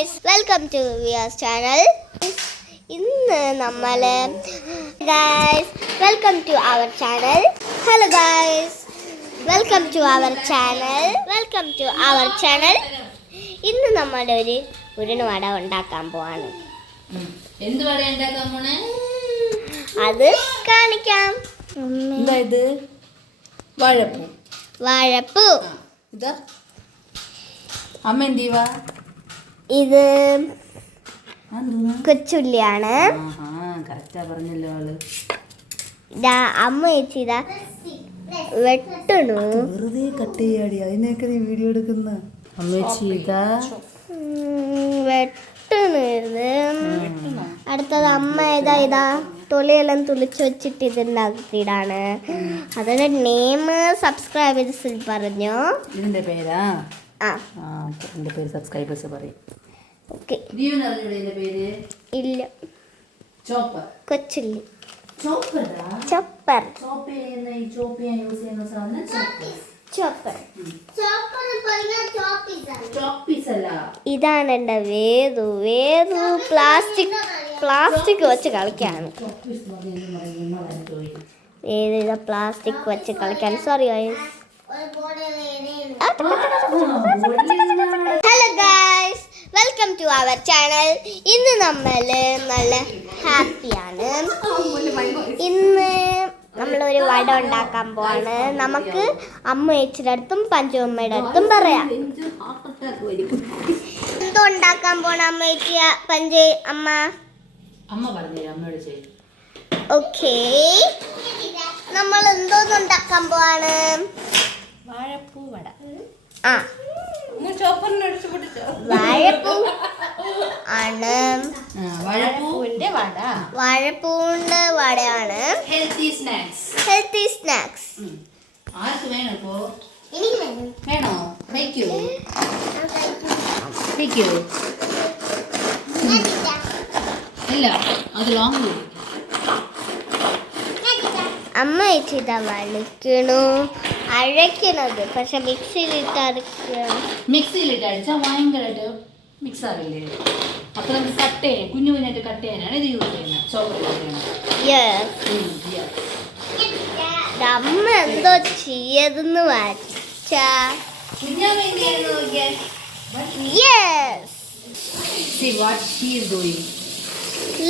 Guys, welcome to വിയാസ് channel. ഇന്ന് നമ്മൾ welcome to our channel. Hello guys, welcome to our channel. ഇന്ന് നമ്മൾ ഒരു ഉരുണവട ഉണ്ടാക്കാൻ പോവാണ്. എന്ത് വട ഉണ്ടാക്കാൻ പോണേ? അത് കാണിക്കാം. ഇത് വാഴപ്പൂ. ഇതാ അമ്മ എന്തിവാ? ഇത് കൊച്ചുള്ളിയാണ്. കറക്റ്റാ പറഞ്ഞല്ലോ ആള്. ഇതാ അമ്മ ചേച്ചിതാ വെട്ടണു. വെറുതെ കട്ട് ചെയ്യാടി, അതിനൊക്കെ നീ വീഡിയോ എടുക്കുന്ന. അമ്മച്ചി ഇതാ വെട്ടണു. അടുത്തത് അമ്മ ഇതാ തൊലിയെല്ലാം തുളിച്ച് വെച്ചിട്ട് ഇതിണ്ടാക്കിയിടാണ്. അതിന്റെ നെയിം സബ്സ്ക്രൈബേഴ്സിൽ പറഞ്ഞു. ഇതിന്റെ പേരാ? എന്റെ പേര് സബ്സ്ക്രൈബേഴ്സ് പറയും. ഓക്കെ. പേര് ഇല്ല. കൊച്ചുള്ളി. ചോപ്പർ. ഇതാണ് എന്റെ വേദു. പ്ലാസ്റ്റിക് വെച്ച് കളിക്കാണ്. പ്ലാസ്റ്റിക് വെച്ച് കളിക്കാൻ. Sorry guys. Hello guys, welcome to our channel. ഇന്ന് നമ്മൾ നല്ല ഹാപ്പിയാണ്. ഇന്ന് നമ്മളൊരു വട ഉണ്ടാക്കാൻ പോവാണ്. നമുക്ക് അമ്മ ചേച്ചിയുടെ അടുത്തും പഞ്ചുമ്മയുടെ അടുത്തും പറയാം. എന്തോ ഉണ്ടാക്കാൻ പോണ അമ്മ ചേച്ചി, പഞ്ച് അമ്മ? ഓക്കേ, നമ്മൾ എന്തോന്ന് ഉണ്ടാക്കാൻ പോവാണ്? വാഴപ്പൂ വട. വാഴപ്പൂ ആണ്. വാഴപ്പൂവിന്റെ വടയാണ്. Healthy snacks. ആർക്ക് വേണം ഇപ്പോ? വേണോ? കഴിക്കൂ. ഇല്ല, അത് ലോങ്. അമ്മ ചേച്ചിതാ വളിക്കണു, അഴക്കണത്. പക്ഷെ മിക്സിയിലിട്ട് അടിച്ചാൽ ഭയങ്കരമായിട്ട് മിക്സ് ആവില്ലേ? അപ്പൊ നമുക്ക് കട്ട് ചെയ്യാം, കുഞ്ഞായിട്ട് കട്ട് ചെയ്യാനാണ് ഇത് യൂസ് ചെയ്യുന്നത്. അമ്മ എന്തോ ചെയ്തെന്ന് വച്ചാ. See what she is doing.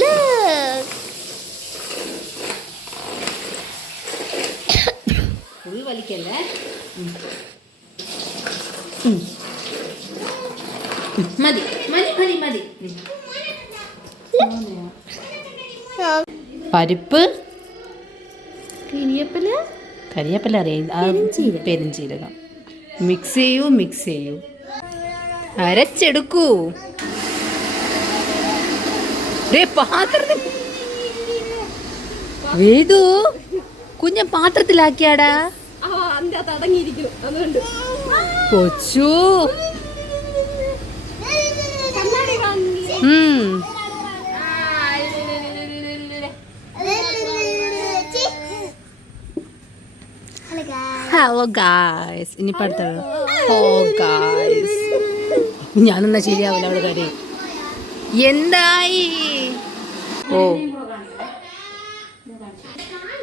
Look. Full വലിക്കല്ലേ. മതി. പരിപ്പ്, കരിയേപ്പില അറിയാം, പെരുംജീരകം. മിക്സ് ചെയ്യൂ, അരച്ചെടുക്കൂ. പാത്രത്തിൽ വേദു കുഞ്ഞ പാത്രത്തിലാക്കിയാടാ. കൊച്ചു ഹലോ ഗായ്സ്. ഇനിയിപ്പോൾ അടുത്ത ഗായ്സ്. ഞാനെന്നാ ശരിയാവില്ല, അവിടെ കാര്യം എന്തായി.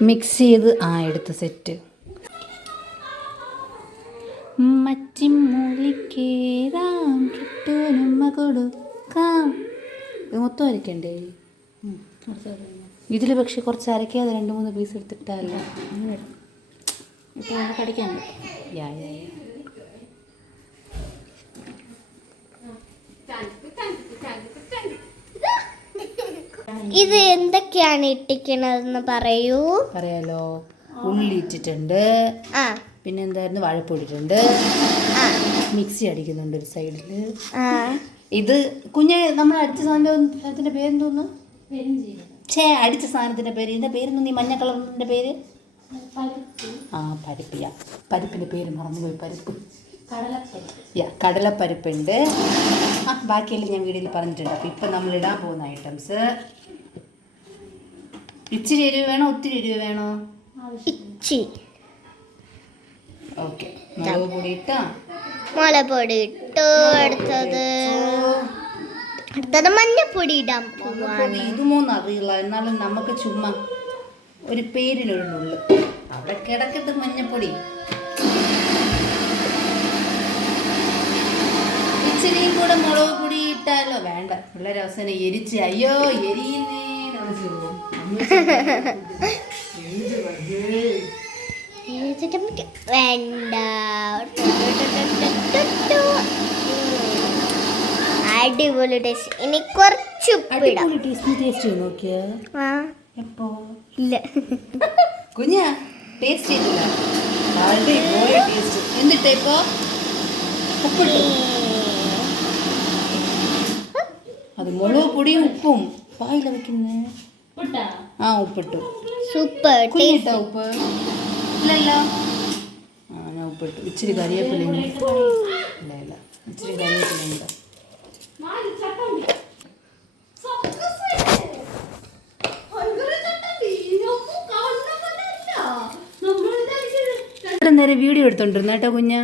മിക്സ് ചെയ്ത് എടുത്ത സെറ്റ്. മച്ചിമൂളിക്കേറാം കിട്ടുമ്മ കൊടുക്കാം. ഇത് മൊത്തം അരക്കണ്ടേ? ഇതിൽ പക്ഷെ കുറച്ച് അരക്കാതെ 2-3 പീസ് എടുത്തിട്ടല്ല അങ്ങനെ ഇപ്പോൾ കടിക്കാൻ ഇത് എന്തൊക്കെയാണ് ഇട്ടിക്കണതെന്ന് പറയാലോ. ഉള്ളി ഇട്ടിട്ടുണ്ട്, പിന്നെ എന്തായിരുന്നു, വാഴപ്പൊടി ഇട്ടിട്ടുണ്ട്, മിക്സി അടിക്കുന്നുണ്ട് ഒരു സൈഡില്. ഇത് കുഞ്ഞ് നമ്മൾ അടിച്ച സാധനത്തിന്റെ പേരെന്തോന്നു? അടിച്ച സാധനത്തിന്റെ പേര്, ഇതിന്റെ പേരൊന്നും, നീ മഞ്ഞ കളറിന്റെ പേര്? പരിപ്പിന്റെ പേര് മറന്നുപോയി. കടലപ്പരിപ്പുണ്ട്. ബാക്കിയെല്ലാം ഞാൻ വീഡിയോയിൽ പറഞ്ഞിട്ടുണ്ട്. അപ്പം ഇപ്പം നമ്മൾ ഇടാൻ പോകുന്ന ഐറ്റംസ്, ഇച്ചിരി എരിവ് വേണോ ഒത്തിരി എരിവ് വേണോ? ഓക്കെ, മുളക് പൊടി ഇട്ടു. അടുത്തത് അടുത്തത് മഞ്ഞപ്പൊടി ഇടാൻ മഞ്ഞപ്പൊടി പോവാണ്. ഇതുമോന്ന് അറിയില്ല, എന്നാലും നമുക്ക് ചുമ്മാ ഒരു പേരിനൊരുള്ളു. അവിടെ കിടക്കട്ട് മഞ്ഞപ്പൊടി. ഇച്ചിരിയും കൂടെ മുളക് പൊടി ഇട്ടാലോ? വേണ്ട, പിള്ളേരെ അവസാനം എരിച്ച് അയ്യോ എരിയുന്നേന്ന് വിളിച്ചു പോകും. വേണ്ട. അടിപൊളി ടേസ്റ്റ്. ഇനി കുറച്ച് ഉപ്പിടാം. ടേസ്റ്റ് നോക്കിയാ എപ്പോ ഇല്ല കുഞ്ഞാ ടേസ്റ്റ് ചെയ്തില്ല. ടേസ്റ്റ് എന്നിട്ട് ഇപ്പോ ഉപ്പിട്ടു. അത് മുളക് പൊടിയും ഉപ്പും വായില വെക്കുന്നേ. ആ ഉപ്പിട്ടു. സൂപ്പർ കുഞ്ഞിട്ട ഉപ്പ് ഇല്ലല്ലോ. ആ ഞാൻ ഉപ്പിട്ടു. ഇച്ചിരി കറിവേപ്പിലയും ഇല്ല ഇല്ല, ഇച്ചിരി കറിവേപ്പിലയും കൂടെ. ഇവിടെ നേരെ വീഡിയോ എടുത്തോണ്ടിരുന്നു കേട്ടോ കുഞ്ഞാ.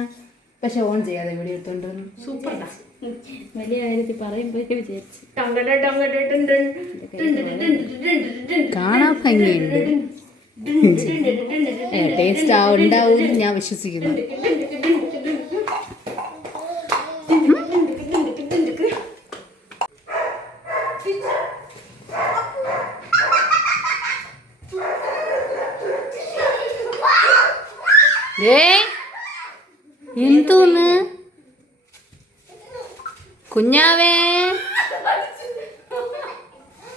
പക്ഷെ ഓൺ ചെയ്യാതെ വീഡിയോ എടുത്തോണ്ടിരുന്നു. സൂപ്പർ വലിയ കാര്യത്തിൽ പറയുമ്പോഴേ വിചാരിച്ചു കാണാൻ ഭംഗിയുണ്ട്. ടേസ്റ്റ് ഉണ്ടാവും ഞാൻ വിശ്വസിക്കുന്നു. എന്തോന്ന് കുഞ്ഞാവേ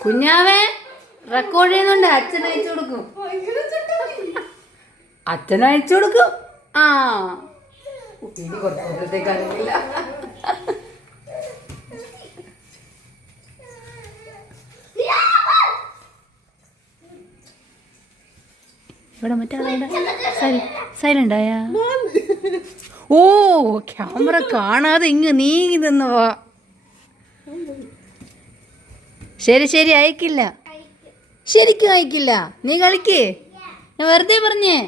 കുഞ്ഞാവേ റെക്കോർഡ് ചെയ്യുന്നുണ്ട്. അച്ഛൻ അയച്ചു കൊടുക്കും. അച്ഛൻ അയച്ചു കൊടുക്കും. ആ ഇനി കുറച്ചേക്കാണില്ല. ഇവിടെ മറ്റേ സൈലന്റ് ആയാ? ഓ ക്യാമറ കാണാതെ ഇങ്ങ് നീങ്ങി നിന്നവാ. ശരി ശരി അയക്കില്ല, ശരിക്കും അയക്കില്ല. നീ കളിക്ക്. ഞാൻ വെറുതെ പറഞ്ഞേ,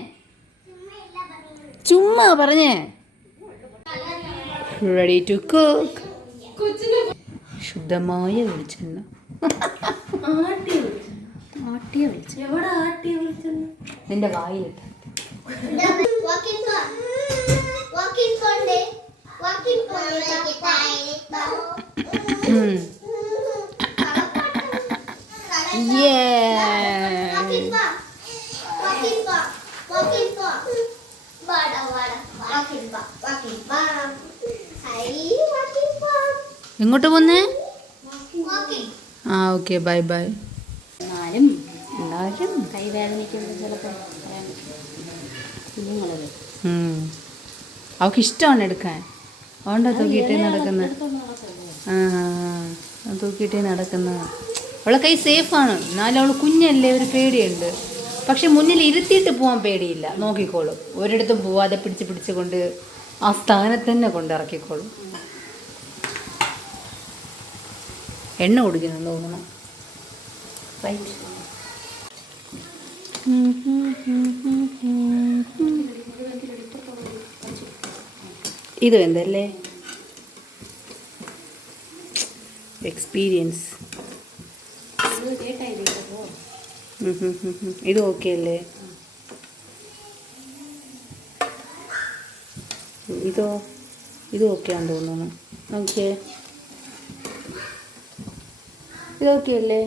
ചുമ്മാ പറഞ്ഞേ. Ready to cook. ശുദ്ധമായ വെളിച്ചെണ്ണ. ആട്ടിയ വെളിച്ചെണ്ണ നിന്റെ വായിലിട്ട. എങ്ങോട്ട് പോന്നേ? ആ ഓക്കെ ബൈ ബൈ. എന്നാലും കൈ വേദനിക്കുമ്പോൾ ചിലപ്പോൾ കുഞ്ഞുങ്ങളല്ലേ. അവൾക്ക് ഇഷ്ടമാണ് എടുക്കാൻ. അതുകൊണ്ടാ തൂക്കിയിട്ടേ നടക്കുന്നത്. ആ തൂക്കിയിട്ടേ നടക്കുന്ന. അവളെ കൈ സേഫാണ്. എന്നാലും അവൾ കുഞ്ഞല്ലേ, ഒരു പേടിയുണ്ട്. പക്ഷെ മുന്നിൽ ഇരുത്തിയിട്ട് പോകാൻ പേടിയില്ല. നോക്കിക്കോളും. ഒരിടത്തും പോവാതെ പിടിച്ച് കൊണ്ട് ആ സ്ഥാനത്ത് തന്നെ കൊണ്ടിറക്കിക്കോളും. എണ്ണ കുടിക്കുന്നു തോന്നണം. റൈറ്റ്. ഇത് എന്തല്ലേ എക്സ്പീരിയൻസ്. ഇത് ഓക്കെ അല്ലേ? ഇത് ഓക്കെ ആണെന്ന് തോന്നുന്നു. ഓക്കെ ഇത് ഓക്കെ അല്ലേ?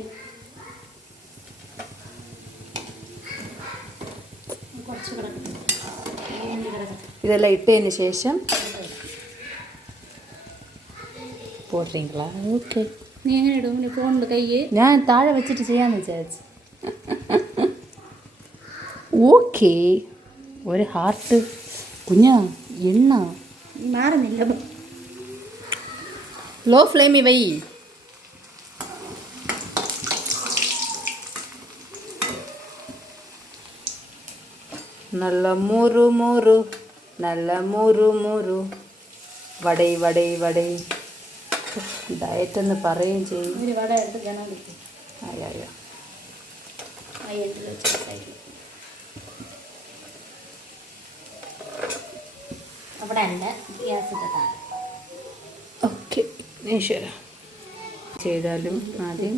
ഇതെല്ലാം ഇട്ടതിന് ശേഷം പോട്ടെങ്കിലാ. ഓക്കെ നീ എങ്ങനെ ഇടും? ഫോണിൻ്റെ കയ്യ് ഞാൻ താഴെ വെച്ചിട്ട് ചെയ്യാന്ന് വിചാരിച്ചു. ഓക്കെ ഒരു ഹാർട്ട്. കുഞ്ഞാ എണ്ണ മാറുന്നില്ല. ലോ ഫ്ലെയിമിൽ വൈ. നല്ല മുറു മുറു, നല്ല മുറു മുറു, വടൈ വടൈ വടൈ. ഡയറ്റ് എന്ന് പറയുകയും ചെയ്യും. ഒരു വട എടുത്ത് ജനം വിളിക്കും. അയ്യോ അവിടെ അല്ല ഗ്യാസ്. ഓക്കെ ഈശ്വര. ചെയ്താലും ആദ്യം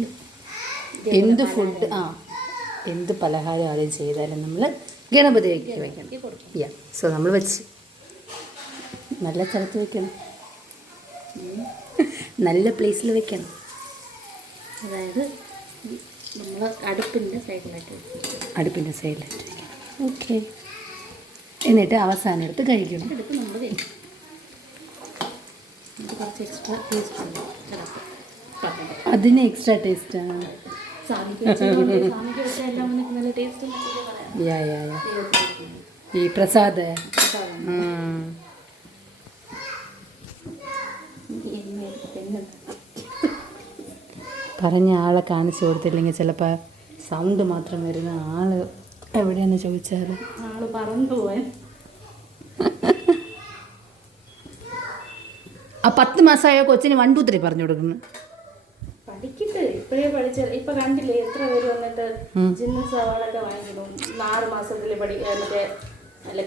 എന്ത് ഫുഡ് എന്ത് പലഹാരം ആദ്യം ചെയ്താലും നമ്മൾ ഗണപതിക്ക് വയ്ക്കണം. സോ നമ്മൾ വെച്ച് നല്ല സ്ഥലത്ത് വെക്കണം, നല്ല പ്ലേസിൽ വെക്കണം. അതായത് നമ്മൾ അടുപ്പിൻ്റെ സൈഡിലായിട്ട് വെക്കണം. ഓക്കെ. എന്നിട്ട് അവസാനം എടുത്ത് കഴിക്കണം. എടുത്ത് നമ്മൾ കഴിക്കും. ഇത് കുറച്ച് എക്സ്ട്രാ ടേസ്റ്റ് ഉണ്ട് ചിലപ്പോൾ. അതിന് എക്സ്ട്രാ ടേസ്റ്റാണ്. സ്വാമിക്ക് വെച്ചാൽ എല്ലാം വന്നിട്ട് നല്ല ടേസ്റ്റ് പറയാം. ഈ പ്രസാദ പറഞ്ഞ ആളെ കാണിച്ചു കൊടുത്തില്ലെങ്കിൽ ചിലപ്പോൾ സൗണ്ട് മാത്രം വരുന്ന ആള് എവിടെയാന്ന് ചോദിച്ചാൽ ആള് പറന്നു പോവാൻ. ആ 10 മാസമായ കൊച്ചിന് 1 2 3 പറഞ്ഞു കൊടുക്കുന്നു. പഠിക്കട്ടെ, ഇപ്പോഴേ പഠിച്ചാൽ. ഇപ്പൊ കണ്ടില്ലേ എത്ര പേര് വന്നിട്ട് ജിന്നസ് അവാർഡൊക്കെ വാങ്ങിക്കണം. 6 മാസത്തിൽ മറ്റേ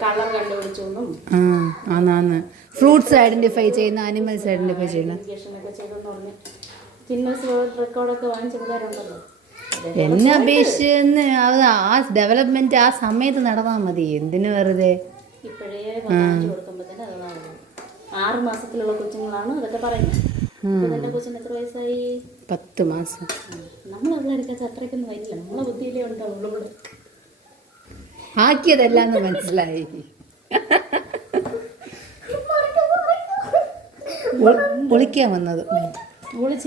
കളർ കണ്ടുപിടിച്ചൊന്നും ആന്ന് ഫ്രൂട്ട്സ് ഐഡന്റിഫൈ ചെയ്യുന്ന, ആനിമൽസ് ഐഡന്റിഫൈ ചെയ്യുന്ന ഒക്കെ ചെയ്തെന്ന് പറഞ്ഞ് ജിന്നസ് വേൾഡ് റെക്കോർഡൊക്കെ വാങ്ങിച്ച പിള്ളേരുണ്ടല്ലോ. എന്നെ അപേക്ഷിച്ച് ആ ഡെവലപ്മെന്റ് ആ സമയത്ത് നടന്നാൽ മതി. എന്തിനു വെറുതെ ഇപ്പോഴേ വാങ്ങിച്ചു കൊടുക്കുമ്പോ തന്നെ അത് നടന്നു. 6 മാസത്തിലുള്ള കൊച്ചുങ്ങളാണ് അതൊക്കെ പറയുന്നത്. എന്റെ കൊച്ചിന് എത്ര വയസ്സായി? 10 മാസം. നമ്മളവിടെ എടുക്കാത്ത അത്രയ്ക്കൊന്നും വരില്ല. നമ്മളെ ബുദ്ധിയിലേ ഉണ്ടാവുള്ളൂ. ഇവിടെ ആക്കിയതെല്ലാം മനസ്സിലായി. ഒളിക്കാൻ വന്നത്,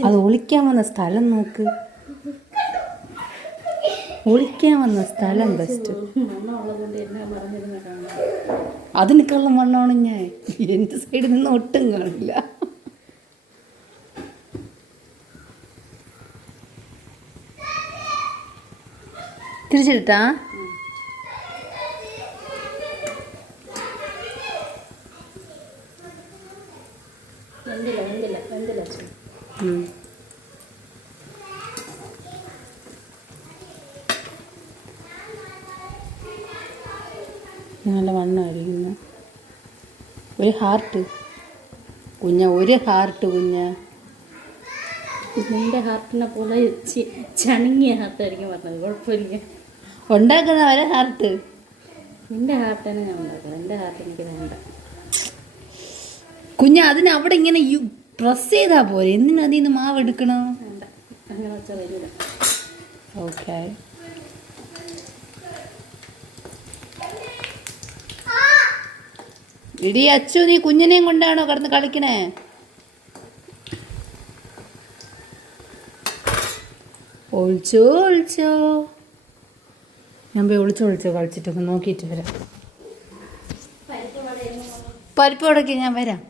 അത് ഒളിക്കാൻ വന്ന സ്ഥലം നോക്ക്. ഒളിക്കാൻ വന്ന സ്ഥലം ബെസ്റ്റ്. അതിനേക്കാളും വണ്ണമാണ് ഞാൻ. എന്റെ സൈഡിൽ നിന്ന് ഒട്ടും കാണില്ല. തിരിച്ചിട്ടാ നല്ല വണ്ണമായിരിക്കുന്നു. ഒരു ഹാർട്ട് കുഞ്ഞ, ഒരു ഹാർട്ട് കുഞ്ഞ. നിന്റെ ഹാർട്ടിനെ പോലെ ചണങ്ങിയ ഹാർട്ടായിരിക്കും പറഞ്ഞത്. കുഴപ്പമില്ല, ഉണ്ടാക്കുന്ന ഒരു ഹാർട്ട്. നിന്റെ ഹാർട്ടാണ് ഞാൻ ഉണ്ടാക്കുന്നത്. എൻ്റെ ഹാർട്ട് എനിക്ക് വേണ്ട കുഞ്ഞ. അതിന് അവിടെ ഇങ്ങനെ പ്രസ് ചെയ്താൽ പോരെ, എന്തിനും അതിൽ നിന്ന് മാവ് എടുക്കണോ? വേണ്ട, അങ്ങനെ വെച്ചാൽ വരില്ല. ഓക്കെ. ഇടി അച്ചു, നീ കുഞ്ഞിനെയും കൊണ്ടാണോ കിടന്ന് കളിക്കണേ? ഒളിച്ചോ ഒളിച്ചോ. ഞാൻ പോയി ഒളിച്ചോ കളിച്ചിട്ടൊക്കെ നോക്കിയിട്ട് വരാം. പരിപ്പ് വടക്ക് ഞാൻ വരാം.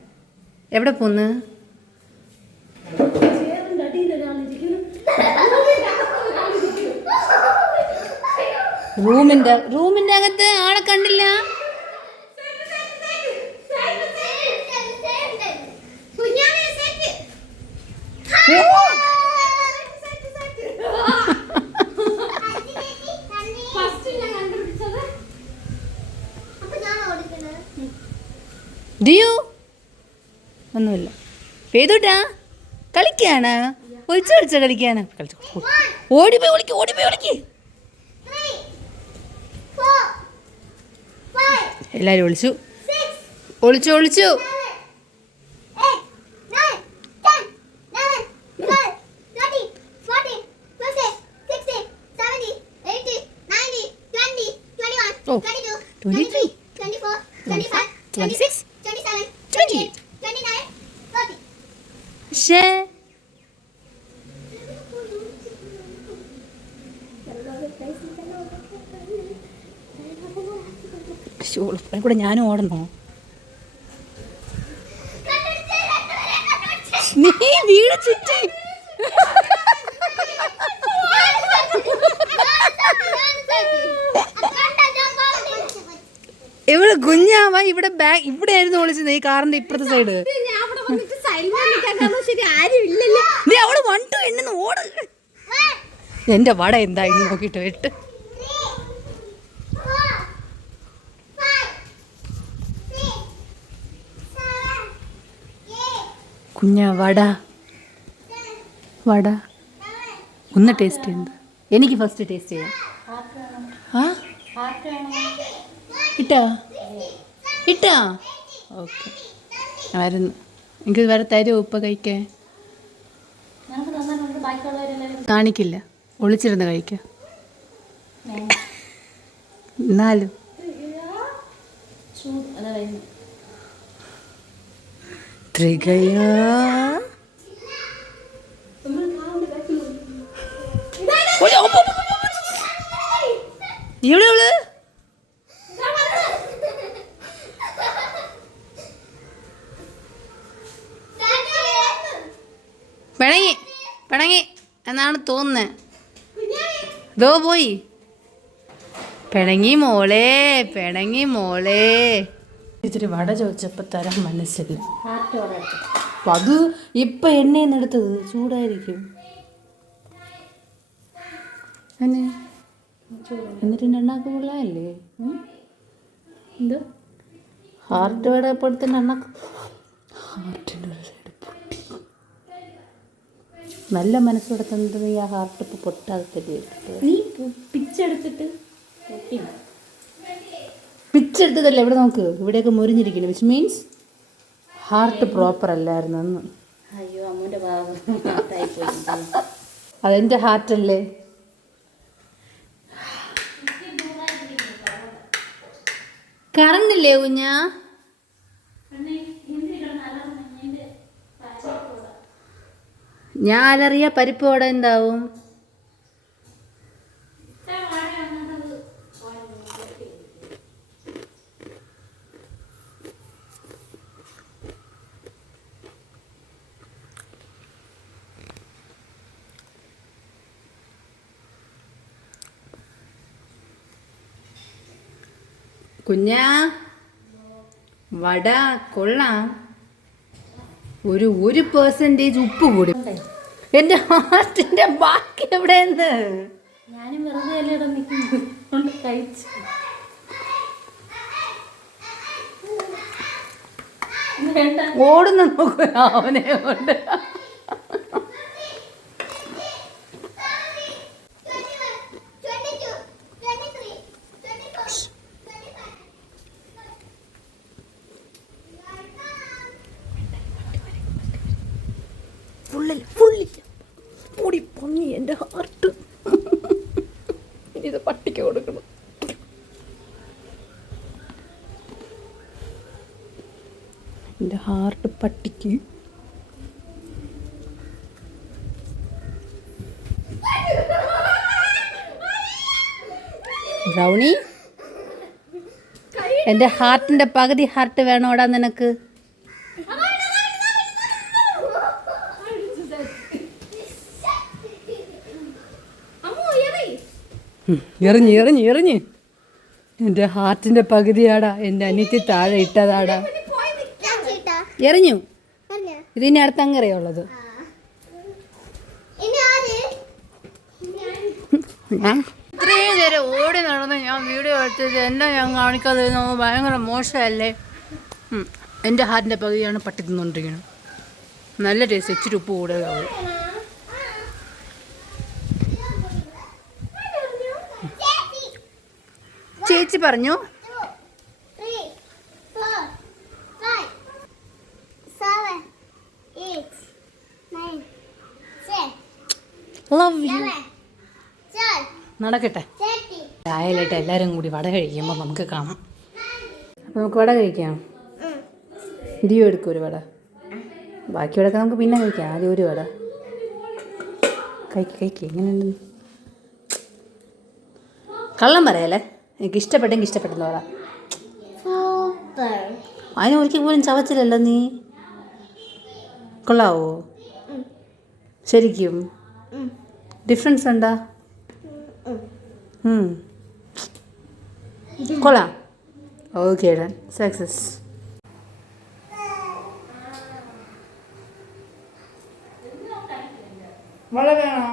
എവിടെ പോന്ന്? റൂമിന്റെ അകത്ത് ആളെ കണ്ടില്ല. ഡിയോ ഒന്നുമില്ല. പേതൂട്ടാ കളിക്കാണ്, ഒളിച്ച കളിക്കാണ്. ഓടിപ്പോയി ഒളിക്ക്. എല്ലാരും ഒളിച്ചു. Oh, 23, 24, 25, 26, 27, 28, 29, 30. കൂടെ ഞാനും ഓടണോ? നീ വീട് ചുറ്റി. ഇവിടെ കുഞ്ഞാവാ. ഇവിടെ ആയിരുന്നു വിളിച്ചത്, ഈ കാറിന്റെ ഇപ്പുറത്തെ സൈഡ്. നീ അവള് 1 2 എണ്ണുന്നു. ഓട്. എന്റെ വട എന്തായിരുന്നു നോക്കിട്ട് 8. കുഞ്ഞ വട വട ഒന്ന് ടേസ്റ്റ് ചെയ്യുന്നത്. എനിക്ക് ഫസ്റ്റ് ടേസ്റ്റ് ചെയ്യാം. ആ ഇട്ടാ ഇട്ടാ ഓക്കെ. വരുന്നു. എനിക്ക് വേറെ തരുമോ ഉപ്പ കഴിക്കാൻ? കാണിക്കില്ല, ഒളിച്ചിരുന്ന് കഴിക്കാം. എന്നാലും ത്രികയാ ഇവിടെ പിണങ്ങി പിണങ്ങി എന്നാണ് തോന്നുന്നത്. ദോ പോയി. പിണങ്ങി മോളെ, പിണങ്ങി മോളെ. ഇച്ചിരി വട ചോദിച്ചപ്പോൾ തരാൻ മനസ്സില്ല. അപ്പം അത് ഇപ്പം എണ്ണയെന്ന് എടുത്തത് ചൂടായിരിക്കും. അന്നെ എന്നിട്ട് എണ്ണാക്ക് കൊള്ളാമല്ലേ? എന്ത് ഹാർട്ട് വട എപ്പോഴത്തെ എണ്ണാക്ക് ഹാർട്ടിൻ്റെ ഒരു സൈഡ് പൊട്ടി. നല്ല മനസ്സോടെ തന്നത് ആ ഹാർട്ട് ഇപ്പോൾ പൊട്ടാതെ നീ പിച്ചെടുത്തിട്ട് പിച്ചെടുത്തതല്ലേ? ഇവിടെ നോക്ക്, ഇവിടെയൊക്കെ മുറിഞ്ഞിരിക്കുന്നു. വിച്ച് മീൻസ് ഹാർട്ട് പ്രോപ്പർ അല്ലായിരുന്നു അന്ന്. അയ്യോ അമ്മൂൻ്റെ ഭാഗം അതെൻ്റെ ഹാർട്ടല്ലേ. കറണ്ടില്ലേ കുഞ്ഞാ? ഞാൻ അലറിയ പരിപ്പ് വട എന്താവും? കുഞ്ഞാ വട കൊള്ളാം. ഒരു 1% ഉപ്പ് കൂടി. എൻ്റെ ഹാർട്ടിൻ്റെ ബാക്കി എവിടെയെന്ന് ഞാനും വെറുതെ അല്ലേ ഇവിടെ നിൽക്കുന്നു കഴിച്ചു. ഓടുന്ന നോക്കുക അവനെ കൊണ്ട്. പൊടി പൊങ്ങി എൻ്റെ ഹാർട്ട്. ഇത് പട്ടിക്ക് കൊടുക്കണം. എൻ്റെ ഹാർട്ട് പട്ടിക്ക്. ബ്രൗണി, എൻ്റെ ഹാർട്ടിൻ്റെ പകുതി ഹാർട്ട് വേണോടാ നിനക്ക്? എറിഞ്ഞ് എറിഞ്ഞ് എറിഞ്ഞ് എൻ്റെ ഹാർട്ടിൻ്റെ പകുതിയാടാ. എൻ്റെ അനിയത്തി താഴെ ഇട്ടതാടാ. എറിഞ്ഞു. ഇതിന് അടുത്ത് അങ്ങനെയുള്ളത്. ഇത്രയും നേരം ഓടി നടന്ന് ഞാൻ വീഡിയോ എടുത്തത് എന്താ ഞാൻ കാണിക്കാതെ ഭയങ്കര മോശമല്ലേ? എൻ്റെ ഹാർട്ടിൻ്റെ പകുതിയാണ് പട്ടി തിന്നുകൊണ്ടിരിക്കുന്നത്. നല്ല ടേസ്റ്റ്. ഇച്ചിരി ഉപ്പ് കൂടുതലാവും. ചേച്ചി പറഞ്ഞു ലവ് യു. നടക്കട്ടെ. ചായയിലിട്ട് എല്ലാവരും കൂടി വട കഴിക്കുമ്പോൾ നമുക്ക് കാണാം. അപ്പോൾ നമുക്ക് വട കഴിക്കാം. ഇതിയോ എടുക്കും ഒരു വട. ബാക്കി വടക്കെ നമുക്ക് പിന്നെ കഴിക്കാം. ആദ്യം ഒരു വട കഴിക്കുക. എങ്ങനെയുണ്ട്? കള്ളം പറയല്ലേ. എനിക്ക് ഇഷ്ടപ്പെട്ടെങ്കിൽ ഇഷ്ടപ്പെട്ടെന്ന് പറ. അതിന് ഒരിക്കൽ പോലും ചവച്ചില്ലല്ലോ നീ. കൊള്ളാവോ? ശരിക്കും ഡിഫറൻസ് ഉണ്ടാ? കൊള്ളാം. Okay done. സക്സസ്. വട വേണോ?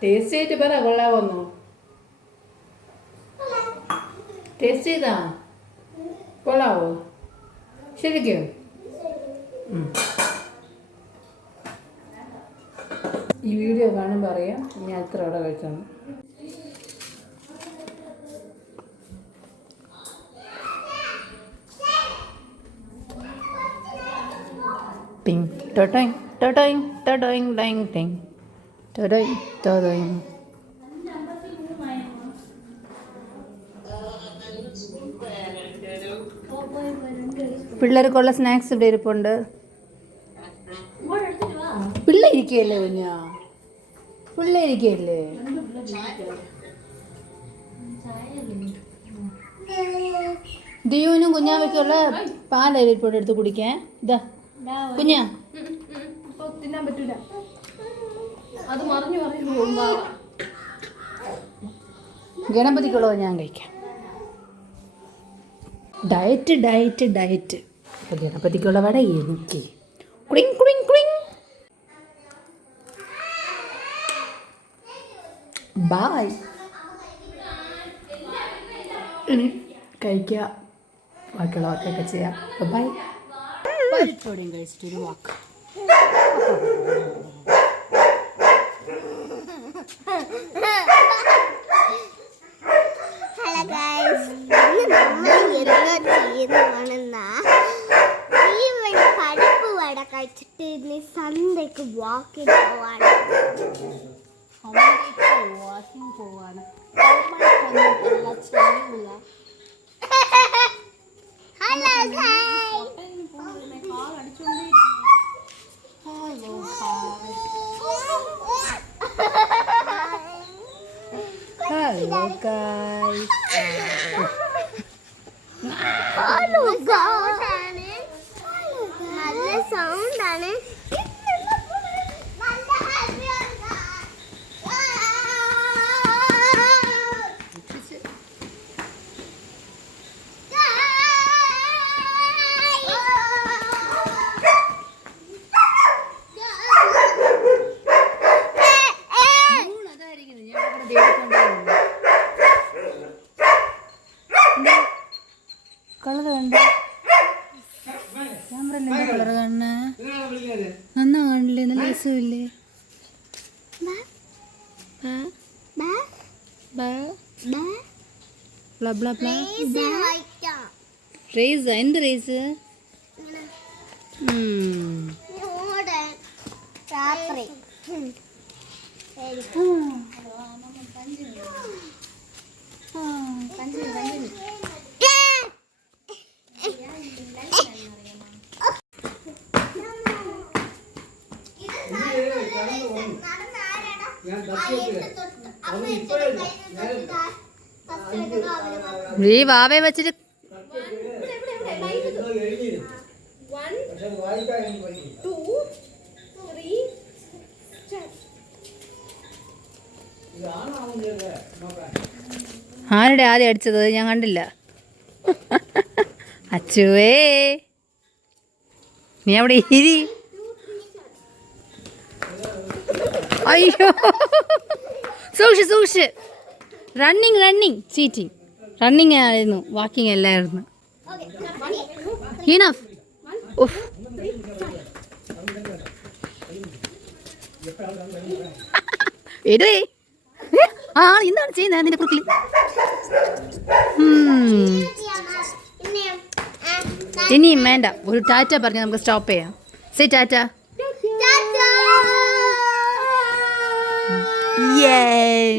ടേസ്റ്റ് ചെയ്തിട്ട് പറ കൊള്ളാവോന്നോ? ടേസ്റ്റ് ചെയ്താ കൊള്ളാവോ ശരിക്കും? ഈ വീഡിയോ കാണുമ്പോൾ അറിയാം ഞാൻ എത്ര അവിടെ കഴിച്ചാണ്. Ting, totoing, totoing, totoing, ding, ding, totoing, totoing. പിള്ളേർക്കുള്ള സ്നാക്സ് ഇവിടെ ഇരിപ്പുണ്ട്. പിള്ളേരിക്കല്ലേ കുഞ്ഞാ, പിള്ളേരിക്കല്ലേ. ദിയുവിനും കുഞ്ഞാവയ്ക്കുള്ള പാലായിരിക്കും എടുത്ത് കുടിക്കാൻ. ഇതാ കുഞ്ഞാ, തിന്നാൻ പറ്റൂല, അത് മറിഞ്ഞു മറിഞ്ഞു പോകുമ്പോ. ഗണപതിക്കുള്ളത് ഞാൻ കഴിക്കാം. Diet diet diet. അപ്പോൾ ഗണപതിക്കുള്ള വട എനിക്ക്. കുടിങ് കുടിങ് കുടിങ്. ബായ്. ഇനി കഴിക്കുക, ബാക്കിയുള്ള വർക്കൊക്കെ ചെയ്യാം. ബൈ. പരിപ്പോടെയും കഴിച്ചിട്ടൊരു വാക്ക്. ഹലോ ഗൈസ്, ഇന്ന് നമ്മൾ എന്താ ചെയ്യുന്നതാണെന്നാ ഈ പരിപ്പ് വട കഴിച്ചിട്ട് ഇന്ന് സന്ധ്യക്ക് വാക്കിന് പോവാണ്. വാക്കിങ് പോവാണ്. Hello guys, hello guys. നല്ല സൗണ്ടാണ്. കളർ കണ്ട ക്യാമറ കളർ കാണണ നന്നാ കാണില്ലേ? നല്ല രസമില്ലേ? റേസ് എന്ത് റേസ്? രാത്രി ഈ വാവയെ വെച്ചിട്ട് ആരുടെ ആദ്യം അടിച്ചത് ഞാൻ കണ്ടില്ല. അച്ചുവേ നീ അവിടെ ഇരി. അയ്യോ സൂക്ഷിച്ച് സൂക്ഷിച്ച്. Running running cheating. റണ്ണിങ് ആയിരുന്നു, വാക്കിംഗ് അല്ലായിരുന്നു. ഈനഫ്. ഉഫ്. എടേ ആ എന്താണ് ചെയ്യുന്നത് നിന്റെ കുറുക്കിൽ? ഇനിയും വേണ്ട, ഒരു ടാറ്റ പറഞ്ഞ് നമുക്ക് സ്റ്റോപ്പ് ചെയ്യാം. സേ ടാറ്റ. Yay!